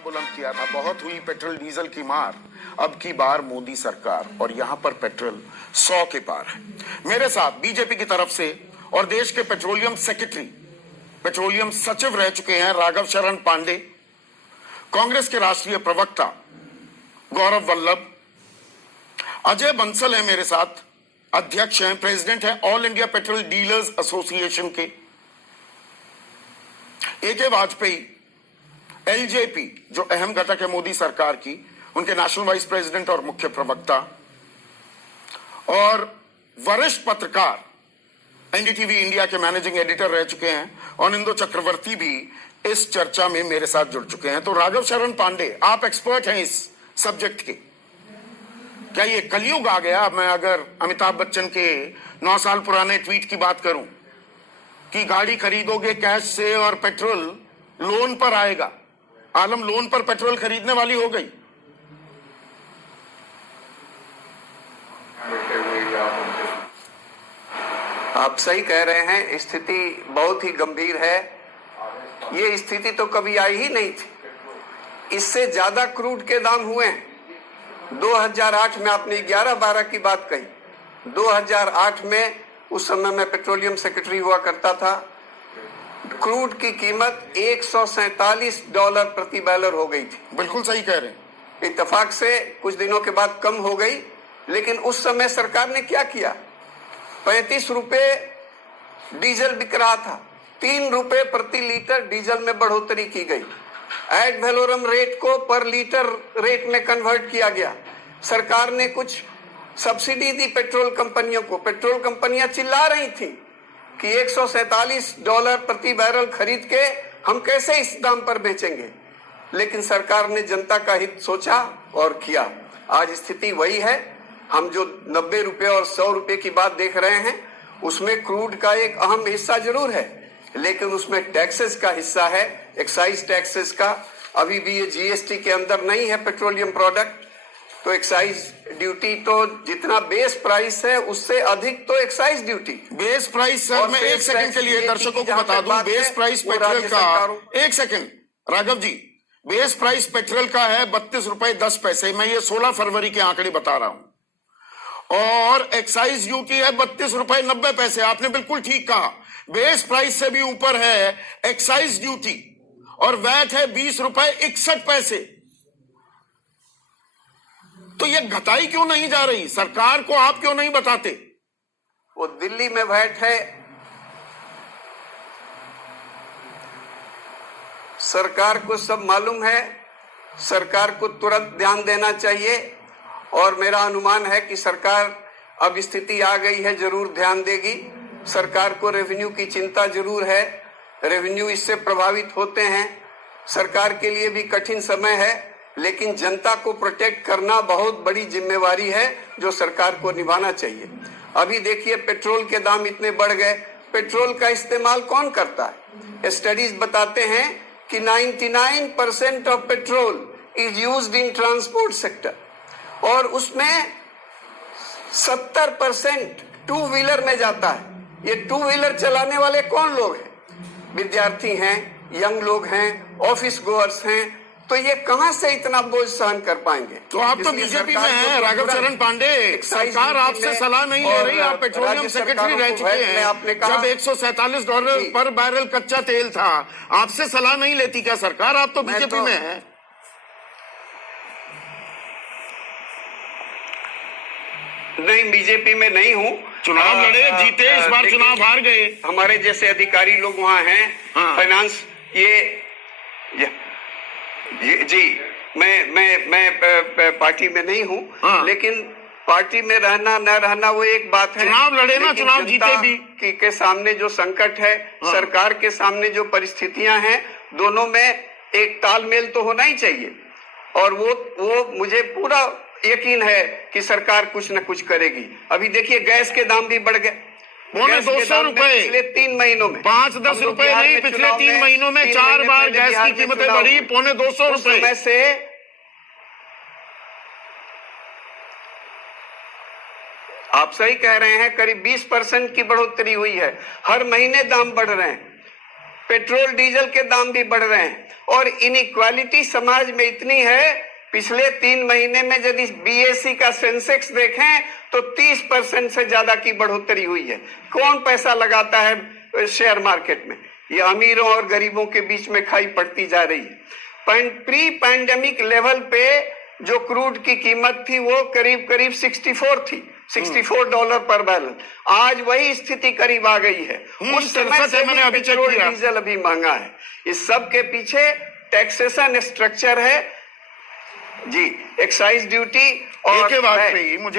बुलंद किया था, बहुत हुई पेट्रोल डीजल की मार, अब की बार मोदी सरकार, और यहां पर पेट्रोल 100 के पार है। मेरे साथ बीजेपी की तरफ से और देश के पेट्रोलियम सेक्रेटरी, पेट्रोलियम सचिव रह चुके हैं राघव शरण पांडे, कांग्रेस के राष्ट्रीय प्रवक्ता गौरव वल्लभ, अजय बंसल है मेरे साथ, अध्यक्ष हैं, प्रेसिडेंट हैं all India petrol dealers association के, ए.के. वाजपेयी, एलजेपी जो अहम घटक है मोदी सरकार की, उनके नेशनल वाइस प्रेसिडेंट और मुख्य प्रवक्ता, और वरिष्ठ पत्रकार एनडीटीवी इंडिया के मैनेजिंग एडिटर रह चुके हैं अनिंदो चक्रवर्ती भी इस चर्चा में मेरे साथ जुड़ चुके हैं। तो राघव शरण पांडे, आप एक्सपर्ट हैं इस सब्जेक्ट के, क्या ये कलयुग आ गया? मैं अगर अमिताभ बच्चन के 9 साल पुराने ट्वीट की बात करूं कि गाड़ी खरीदोगे कैश से और पेट्रोल लोन पर आएगा, आलम लोन पर पेट्रोल खरीदने वाली हो गई। आप सही कह रहे हैं, स्थिति बहुत ही गंभीर है। ये स्थिति तो कभी आई ही नहीं थी। इससे ज्यादा क्रूड के दाम हुए हैं। 2008 में आपने 11-12 की बात कही। 2008 में उस समय मैं पेट्रोलियम सेक्रेटरी हुआ करता था। क्रूड की कीमत $147 प्रति बैरल हो गई थी। बिल्कुल सही कह रहे हैं। इत्तेफाक से कुछ दिनों के बाद कम हो गई, लेकिन उस समय सरकार ने क्या किया? 35 रुपए डीजल बिक रहा था, 3 रुपए प्रति लीटर डीजल में बढ़ोतरी की गई। एड वैलोरम रेट को पर लीटर रेट में कन्वर्ट किया गया। सरकार ने कुछ सब्सिडी दी पेट्रोल कंपनियों को। पेट्रोल कंपनियां चिल्ला रही थी कि $147 प्रति बैरल खरीद के हम कैसे इस दाम पर बेचेंगे, लेकिन सरकार ने जनता का हित सोचा और किया। आज स्थिति वही है। हम जो 90 रुपए और 100 रुपए की बात देख रहे हैं, उसमें क्रूड का एक अहम हिस्सा जरूर है, लेकिन उसमें टैक्सेस का हिस्सा है, एक्साइज टैक्सेस का। अभी भी ये जीएसटी के अंदर नहीं है पेट्रोलियम प्रोडक्ट, तो एक्साइज ड्यूटी तो जितना बेस प्राइस है उससे अधिक तो excise duty. Base price sir, मैं एक सेकंड के लिए दर्शकों को बता दूं, बेस प्राइस पेट्रोल का, एक second Raghav ji, base price petrol का है 32 रुपए 10 पैसे। मैं ये 16 फरवरी के आंकड़े बता रहा हूं, और एक्साइज ड्यूटी है 32 रुपए 90 पैसे। आपने बिल्कुल ठीक कहा, बेस प्राइस से भी ऊपर है एक्साइज ड्यूटी, और वैट है 20 रुपए 61 पैसे। तो ये घटाई क्यों नहीं जा रही? सरकार को आप क्यों नहीं बताते? वो दिल्ली में वैट है, सरकार को सब मालूम है। सरकार को तुरंत ध्यान देना चाहिए, और मेरा अनुमान है कि सरकार, अब स्थिति आ गई है, जरूर ध्यान देगी। सरकार को रेवेन्यू की चिंता जरूर है, रेवेन्यू इससे प्रभावित होते हैं। सरकार के लिए भी कठिन समय है, लेकिन जनता को प्रोटेक्ट करना बहुत बड़ी जिम्मेवारी है जो सरकार को निभाना चाहिए। अभी देखिए पेट्रोल के दाम इतने बढ़ गए, पेट्रोल का इस्तेमाल कौन करता है? स्टडीज बताते हैं कि 99% of petrol is used in transport sector, और उसमें 70% टू व्हीलर में जाता है। ये टू व्हीलर चलाने वाले कौन लोग हैं? विद्यार्थी हैं, यंग लोग हैं, ऑफिस गोअर्स हैं। तो ये कहां से इतना बोझ सहन कर पाएंगे? तो आप तो बीजेपी में हैं राघव शरण पांडे, सरकार आपसे सलाह नहीं ले रही। आप पेट्रोलियम सेक्रेटरी रह चुके हैं। जब $147 पर बैरल कच्चा तेल था, आपसे सलाह नहीं लेती क्या सरकार? आप तो बीजेपी में हैं। नहीं, बीजेपी में नहीं हूँ। चुनाव लड़े, जीते, इस बार चुनाव हार गए। हमारे जैसे अधिकारी लोग वहाँ हैं। हाँ। फाइनेंस जी, मैं पार्टी में नहीं हूँ। हाँ। लेकिन पार्टी में रहना न रहना वो एक बात है। चुनाव लड़े ना, चुनाव जीते भी। के सामने जो संकट है, हाँ। सरकार के सामने जो परिस्थितियां हैं, दोनों में एक तालमेल तो होना ही चाहिए। और वो मुझे पूरा यकीन है कि सरकार कुछ न कुछ करेगी। अभी देखिए गैस के दाम भी बढ़ गए, 200 रुपए पिछले 3 महीनों में। 5-10 रुपए नहीं, पिछले 3 महीनों में 4 बार गैस की कीमतें बढ़ी, 250 रुपए से। आप सही कह रहे हैं, करीब 20% की बढ़ोतरी हुई है। हर महीने दाम बढ़ रहे हैं। पेट्रोल डीजल के दाम भी बढ़ रहे हैं और इनइक्वालिटी समाज में इतनी है। पिछले 3 महीने में यदि बीएसई का सेंसेक्स देखें तो 30% से ज्यादा की बढ़ोतरी हुई है। कौन पैसा लगाता है शेयर मार्केट में? ये अमीरों और गरीबों के बीच में खाई पड़ती जा रही है। प्री पैंडेमिक लेवल पे जो क्रूड की कीमत थी वो करीब करीब 64 थी, $64 पर बैरल। आज वही स्थिति करीब आ गई है। उस समय से मैंने अभी चेक पेट्रोल किया। डीजल अभी महंगा है। इस सब के पीछे टैक्सेशन स्ट्रक्चर है जी, एक्साइज ड्यूटी और एक ही बात पे ही मुझे